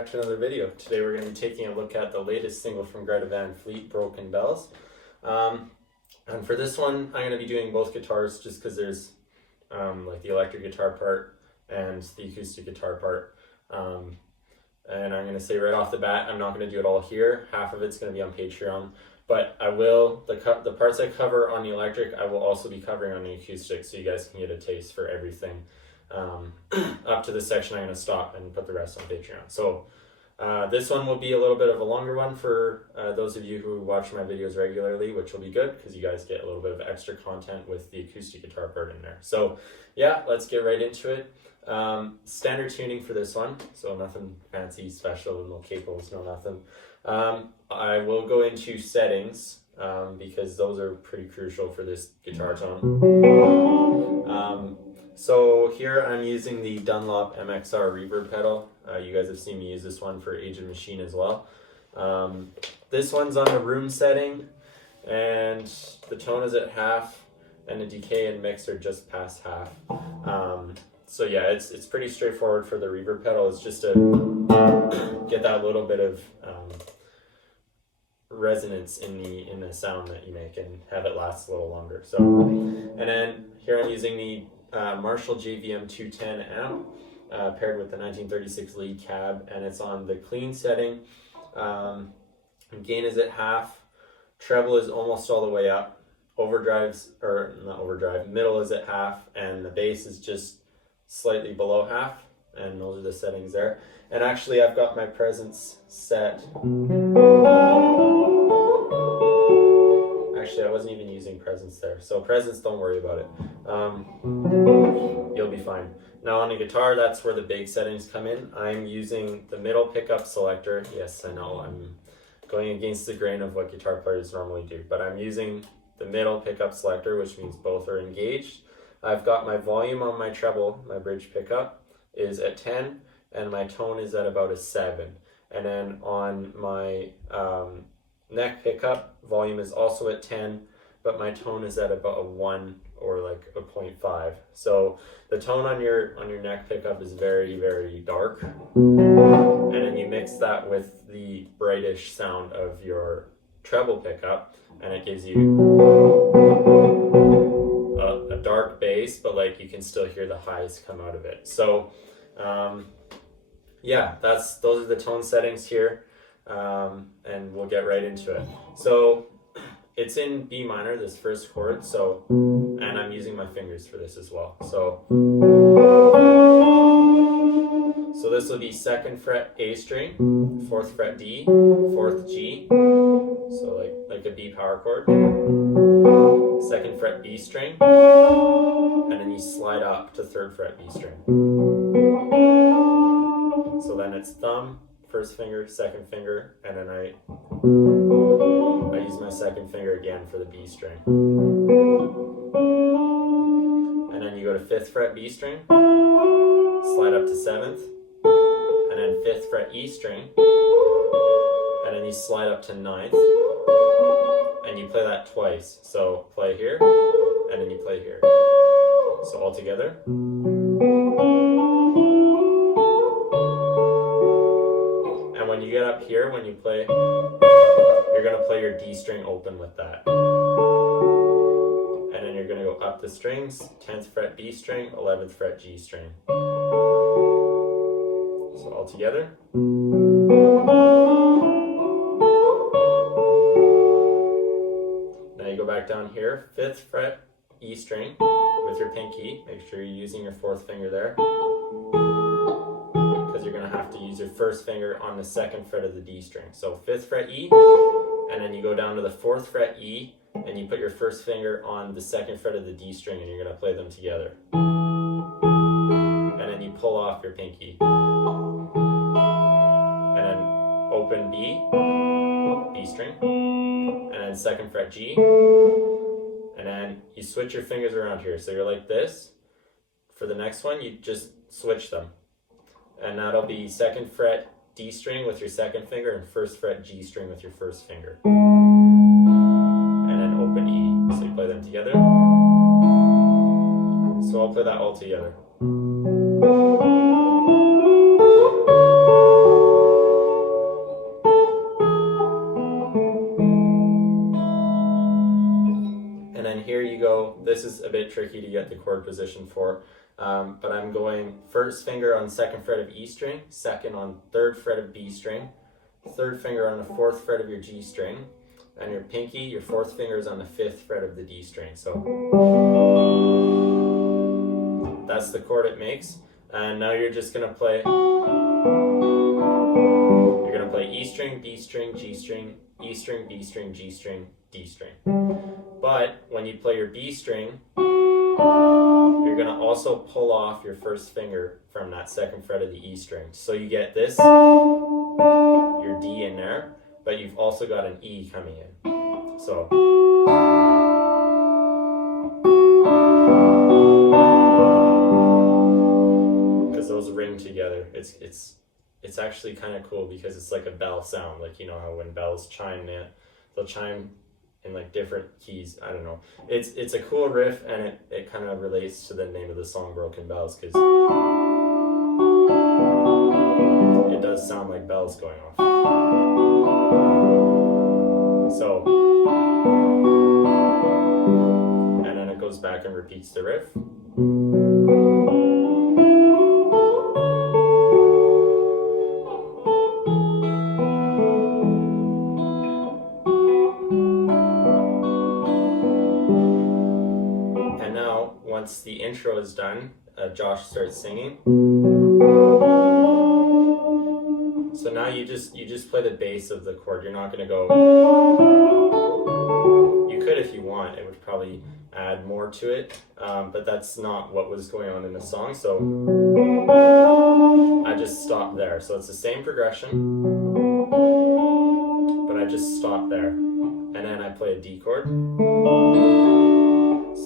back to another video. Today we're going to be taking a look at the latest single from Greta Van Fleet, Broken Bells. And for this one, I'm going to be doing both guitars just because there's like the electric guitar part and the acoustic guitar part. And I'm going to say right off the bat, I'm not going to do it all here. Half of it's going to be on Patreon. But I will, the parts I cover on the electric, I will also be covering on the acoustic, so you guys can get a taste for everything. Up to this section, I'm going to stop and put the rest on Patreon. So this one will be a little bit of a longer one for those of you who watch my videos regularly, which will be good because you guys get a little bit of extra content with the acoustic guitar part in there. So yeah, let's get right into it. Standard tuning for this one, so nothing fancy, special, no cables, no nothing. I will go into settings because those are pretty crucial for this guitar tone. So here I'm using the Dunlop MXR reverb pedal. You guys have seen me use this one for Aged Machine as well. This one's on the room setting, and the tone is at half, and the decay and mix are just past half. So yeah, it's pretty straightforward for the reverb pedal. It's just to get that little bit of resonance in the sound that you make and have it last a little longer. So, and then here I'm using the Marshall JVM 210 amp paired with the 1936 lead cab, and it's on the clean setting. Gain is at half, treble is almost all the way up, middle is at half, and the bass is just slightly below half, and those are the settings there. And actually I've got my presence set. Actually, I wasn't even using presence there. So presence, don't worry about it. You'll be fine. Now on the guitar, that's where the big settings come in. I'm using the middle pickup selector. Yes, I know I'm going against the grain of what guitar players normally do, but I'm using the middle pickup selector, which means both are engaged. I've got my volume on my treble, my bridge pickup is at 10, and my tone is at about a 7. And then on my neck pickup, volume is also at 10, but my tone is at about a 1 or like a 0.5. So the tone on your neck pickup is very, very dark. And then you mix that with the brightish sound of your treble pickup, and it gives you a dark bass, but like you can still hear the highs come out of it. So yeah, those are the tone settings here. And we'll get right into it. So it's in B minor, this first chord, so, and I'm using my fingers for this as well. So this will be 2nd fret A string, 4th fret D, 4th G, so like a B power chord, 2nd fret B string, and then you slide up to 3rd fret B string. So then it's thumb, 1st finger, 2nd finger, and then I use my 2nd finger again for the B string. And then you go to 5th fret B string, slide up to 7th, and then 5th fret E string, and then you slide up to 9th, and you play that twice. So play here, and then you play here. So all together. When you get up here, when you play, you're going to play your D string open with that. And then you're going to go up the strings, 10th fret B string, 11th fret G string. So all together. Now you go back down here, 5th fret E string with your pinky. Make sure you're using your 4th finger there. You're going to have to use your 1st finger on the 2nd fret of the D string. So 5th fret E, and then you go down to the 4th fret E, and you put your 1st finger on the 2nd fret of the D string, and you're going to play them together. And then you pull off your pinky. And then open B string, and then 2nd fret G, and then you switch your fingers around here. So you're like this. For the next one, you just switch them. And that'll be 2nd fret D string with your 2nd finger and 1st fret G string with your 1st finger. And then open E. So you play them together. So I'll play that all together. this is a bit tricky to get the chord position for, but I'm going first finger on 2nd fret of E string, second on 3rd fret of B string, 3rd finger on the 4th fret of your G string, and your pinky, your 4th finger is on the 5th fret of the D string. So that's the chord it makes. And now you're just going to play, E string, B string, G string, E string, B string, G string, D string. But when you play your B string, you're going to also pull off your 1st finger from that 2nd fret of the E string. So you get this, your D in there, but you've also got an E coming in. So because those ring together, it's actually kind of cool because it's like a bell sound. Like, you know how when bells chime in, they'll chime in like different keys. I don't know. It's a cool riff, and it kind of relates to the name of the song, Broken Bells, because it does sound like bells going off. So, and then it goes back and repeats the riff. And now, once the intro is done, Josh starts singing. So now you just play the bass of the chord. You're not going to go. You could if you want. It would probably add more to it, but that's not what was going on in the song. So I just stopped there. So it's the same progression, but I just stopped there, and then I play a D chord.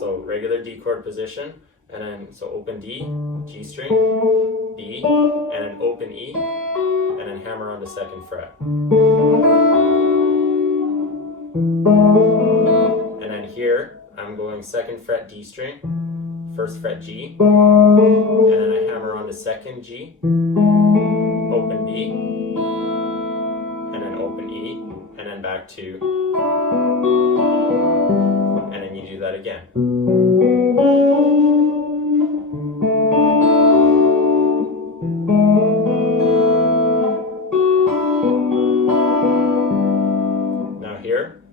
So regular D chord position, and then so open D, G string, D, and an open E, and then hammer on the 2nd fret. And then here, I'm going 2nd fret D string, 1st fret G, and then I hammer on the 2nd G, open B, and then open E, and then back to, and then you do that again.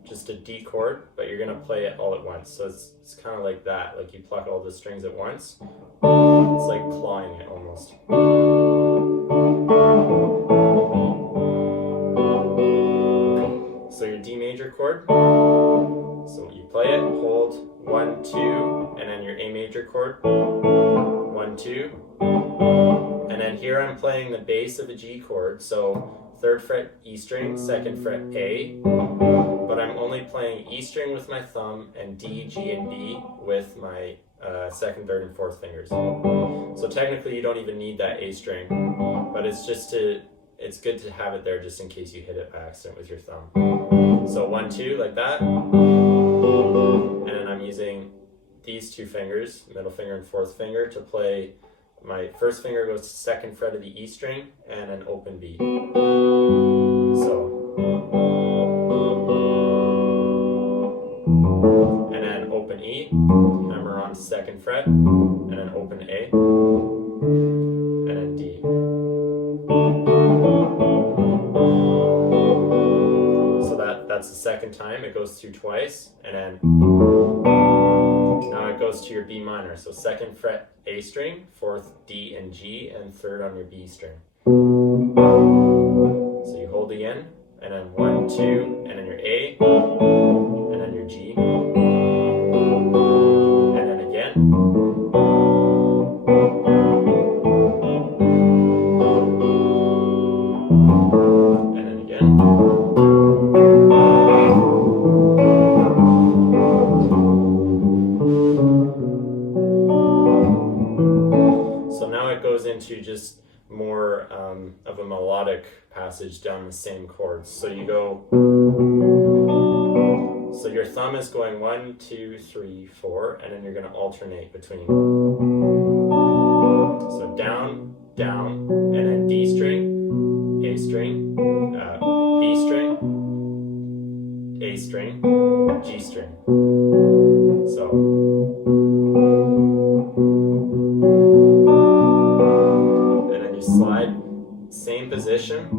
Just a D chord, but you're gonna play it all at once. So it's kind of like that, like you pluck all the strings at once. It's like clawing it almost. So your D major chord. So you play it, hold 1, 2, and then your A major chord. 1, 2, and then here I'm playing the bass of a G chord. So 3rd fret E string, 2nd fret A, but I'm only playing E string with my thumb and D, G, and B with my 2nd, 3rd, and 4th fingers. So technically you don't even need that A string, but it's good to have it there just in case you hit it by accident with your thumb. So 1, 2, like that, and then I'm using these 2 fingers, middle finger and 4th finger, to play. My 1st finger goes to 2nd fret of the E string and an open B. So, and then open E, hammer on 2nd fret, and then open A, and then D. So that's the 2nd time. It goes through twice, and then now it goes to your B minor. So 2nd fret A string, 4th D and G, and 3rd on your B string. So you hold the N, and then 1, 2, and then your A, and then your G, and then again. And then again. So now it goes into just more of a melodic passage down the same chords. So you go, so your thumb is going 1, 2, 3, 4, and then you're going to alternate between. So down, down, and then D string, A string, B string, A string, G string. So And then you slide, same position,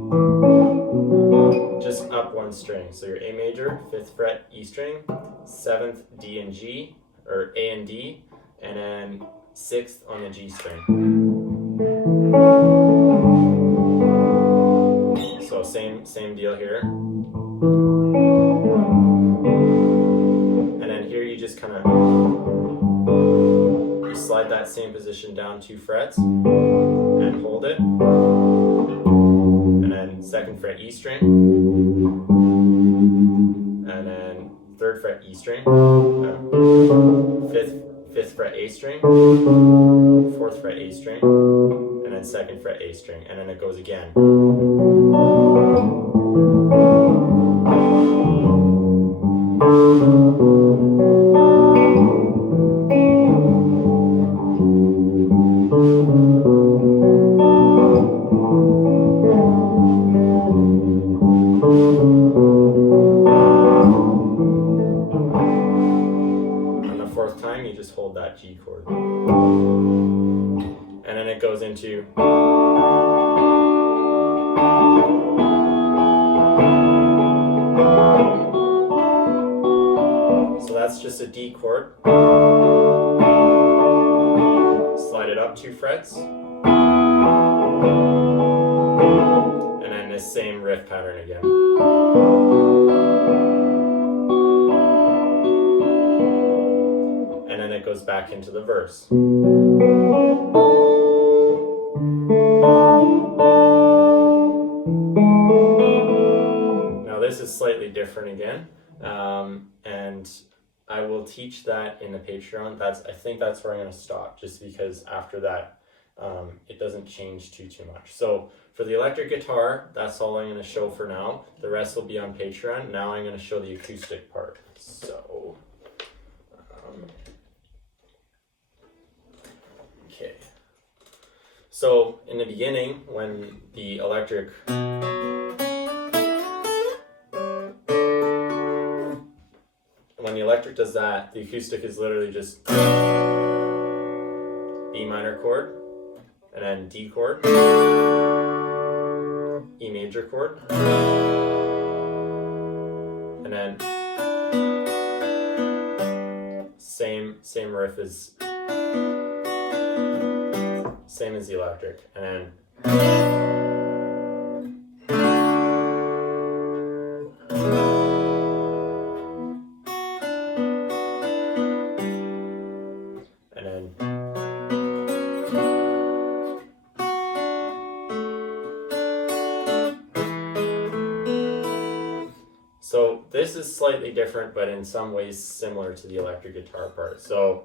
just up one string. So your A major, 5th fret, E string, 7th, D and G, or A and D, and then 6th on the G string. So same deal here. And then here you just kind of, you slide that same position down 2 frets and hold it. And then 2nd fret E string. And then 3rd fret E string. 5th fret A string. 4th fret A string. And then 2nd fret A string. And then it goes again. On the 4th time, you just hold that G chord. And then it goes into so that's just a D chord. Slide it up 2 frets. And then this same riff pattern again. And then it goes back into the verse. Now this is slightly different again. And I will teach that in the Patreon. I think that's where I'm going to stop, just because after that it doesn't change too much. So for the electric guitar, that's all I'm going to show for now. The rest will be on Patreon. Now I'm going to show the acoustic part. So okay. So in the beginning, when the electric does that, the acoustic is literally just B minor chord, and then D chord, E major chord, and then same riff as same as the electric, and then so this is slightly different, but in some ways similar to the electric guitar part. So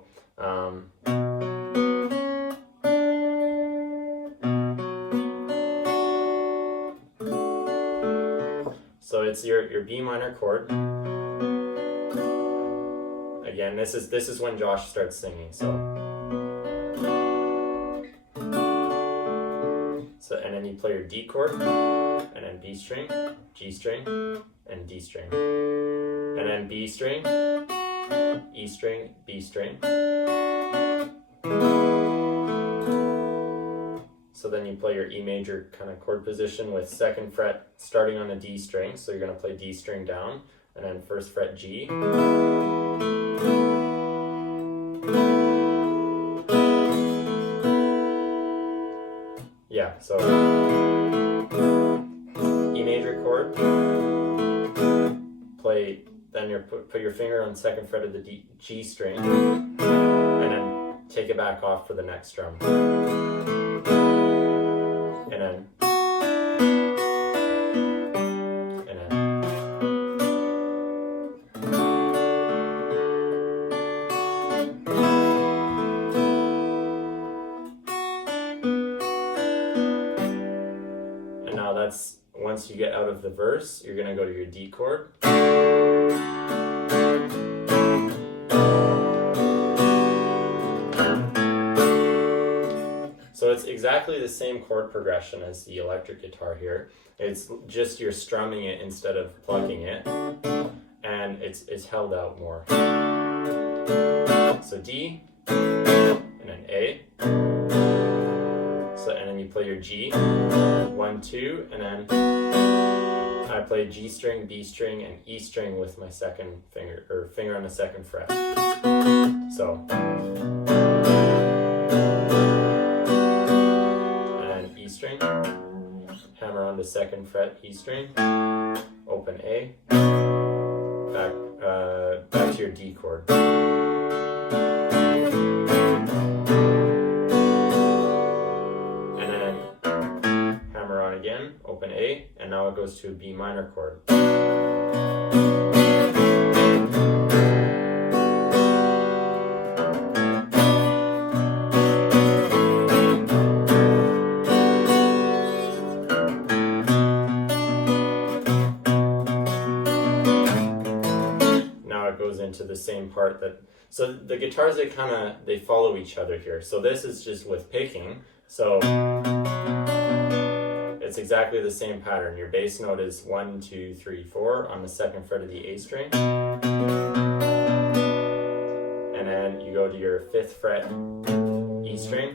so it's your B minor chord. Again, this is when Josh starts singing. So and then you play your D chord, and then B string, G string, and D string, and then B string, E string, B string. So then you play your E major kind of chord position with 2nd fret starting on the D string. So you're going to play D string down, and then 1st fret G. Yeah, so E major chord, play, then you put your finger on 2nd fret of the G string, and then take it back off for the next strum. And then now that's, once you get out of the verse, you're going to go to your D chord. So it's exactly the same chord progression as the electric guitar here. It's just you're strumming it instead of plucking it, and it's held out more. So D, and then A. So, and then you play your G, 1, 2, and then I play G string, B string, and E string with my second finger, or finger on the second fret. So, and E string, hammer on the second fret, E string, open A, back to your D chord. And then hammer on again, open A, and now it goes to a B minor chord. Goes into the same part that, so the guitars, they follow each other here. So this is just with picking, so it's exactly the same pattern. Your bass note is 1, 2, 3, 4 on the second fret of the A string, and then you go to your 5th fret E string,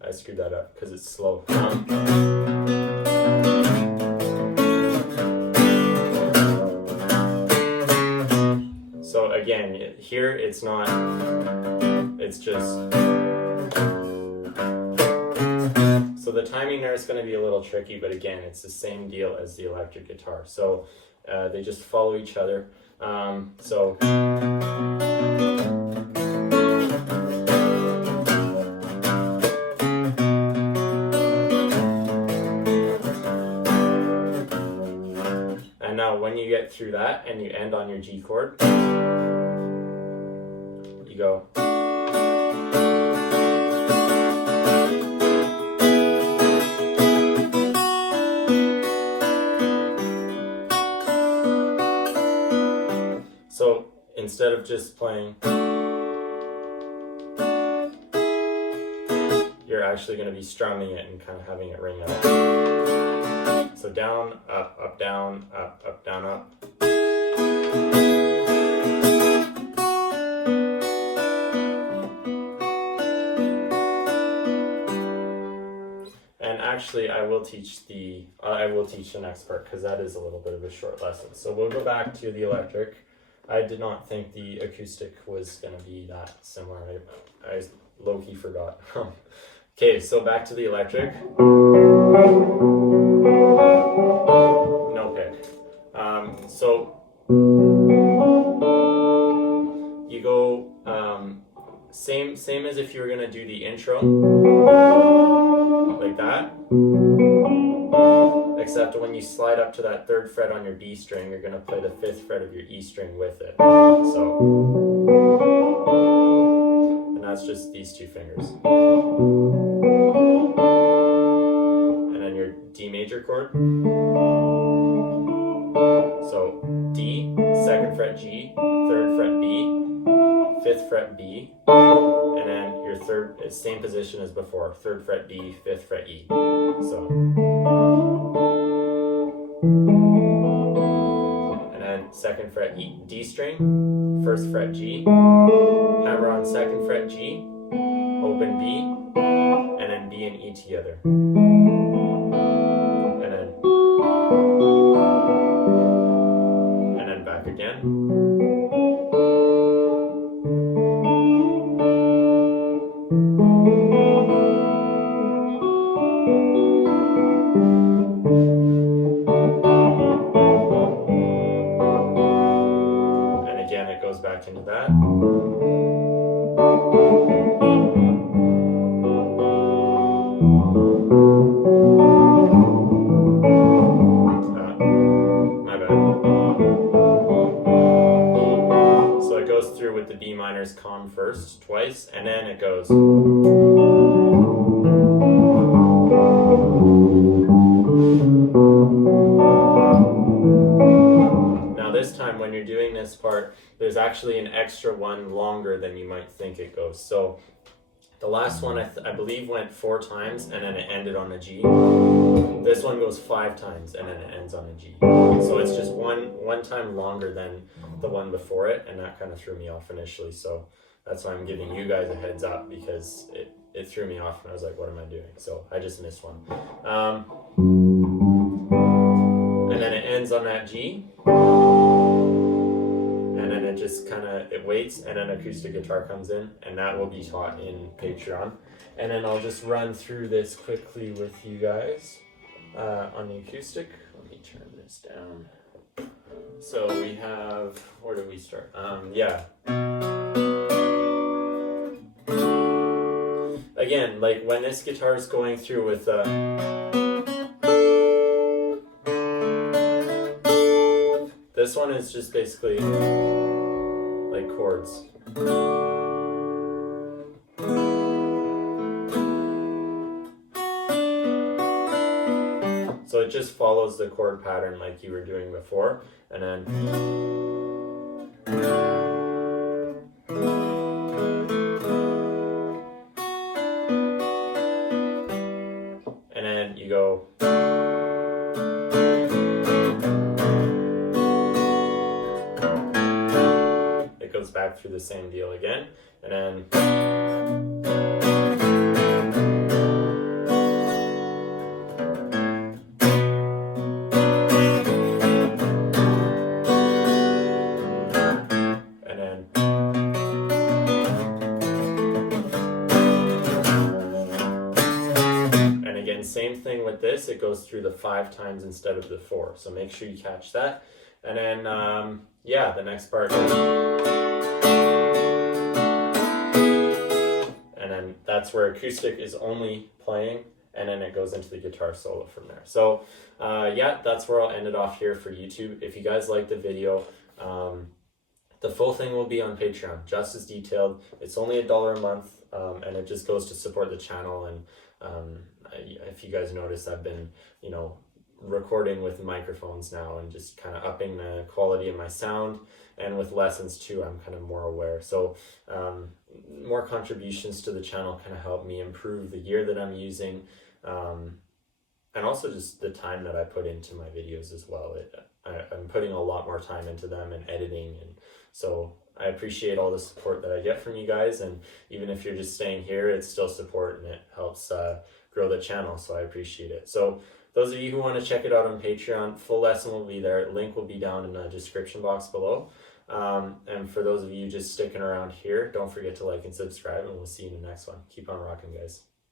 I screwed that up because it's slow. So again, here it's not, it's just, so the timing there is going to be a little tricky, but again, it's the same deal as the electric guitar. So they just follow each other. Now, when you get through that and you end on your G chord, you go. So instead of just playing, you're actually going to be strumming it and kind of having it ring out. So down, up, down, up, down, up. And actually, I will teach the next part because that is a little bit of a short lesson. So we'll go back to the electric. I did not think the acoustic was going to be that similar. I low-key forgot. Okay, so back to the electric. No pick. So you go same as if you were gonna do the intro, like that. Except when you slide up to that 3rd fret on your B string, you're gonna play the 5th fret of your E string with it. So, and that's just these 2 fingers. D major chord. So D, 2nd fret G, 3rd fret B, 5th fret B, and then your same position as before, 3rd fret B, 5th fret E. So, and then 2nd fret E, D string, 1st fret G, hammer on 2nd fret G, open B, and then B and E together. And then back again. And again, it goes back into that. With the B minors calm first, twice, and then it goes. Now this time when you're doing this part, there's actually an extra one longer than you might think it goes. So The last one I believe went 4 times and then it ended on a G. This one goes 5 times and then it ends on a G. So it's just one time longer than the one before it, and that kind of threw me off initially. So that's why I'm giving you guys a heads up, because it threw me off and I was like, what am I doing? So I just missed one. And then it ends on that G. And then it just kind of, it waits, and then acoustic guitar comes in, and that will be taught in Patreon. And then I'll just run through this quickly with you guys on the acoustic. Let me turn this down. So we have, where do we start? Yeah. Again, like when this guitar is going through with this one is just basically like chords. So it just follows the chord pattern like you were doing before, and then you go. It goes back through the same deal again, and then same thing with this, it goes through the 5 times instead of the 4, so make sure you catch that. And then yeah, the next part, and then that's where acoustic is only playing, and then it goes into the guitar solo from there. So yeah, that's where I'll end it off here for YouTube. If you guys like the video, the full thing will be on Patreon, just as detailed. It's only $1 a month, and it just goes to support the channel. And if you guys notice, I've been, you know, recording with microphones now and just kind of upping the quality of my sound. And with lessons too, I'm kind of more aware. So more contributions to the channel kind of help me improve the gear that I'm using, and also just the time that I put into my videos as well. I'm putting a lot more time into them and editing, and so I appreciate all the support that I get from you guys. And even if you're just staying here, it's still support, and it helps grow the channel, so I appreciate it. So those of you who want to check it out on Patreon, full lesson will be there. Link will be down in the description box below. And for those of you just sticking around here, don't forget to like and subscribe, and we'll see you in the next one. Keep on rocking, guys.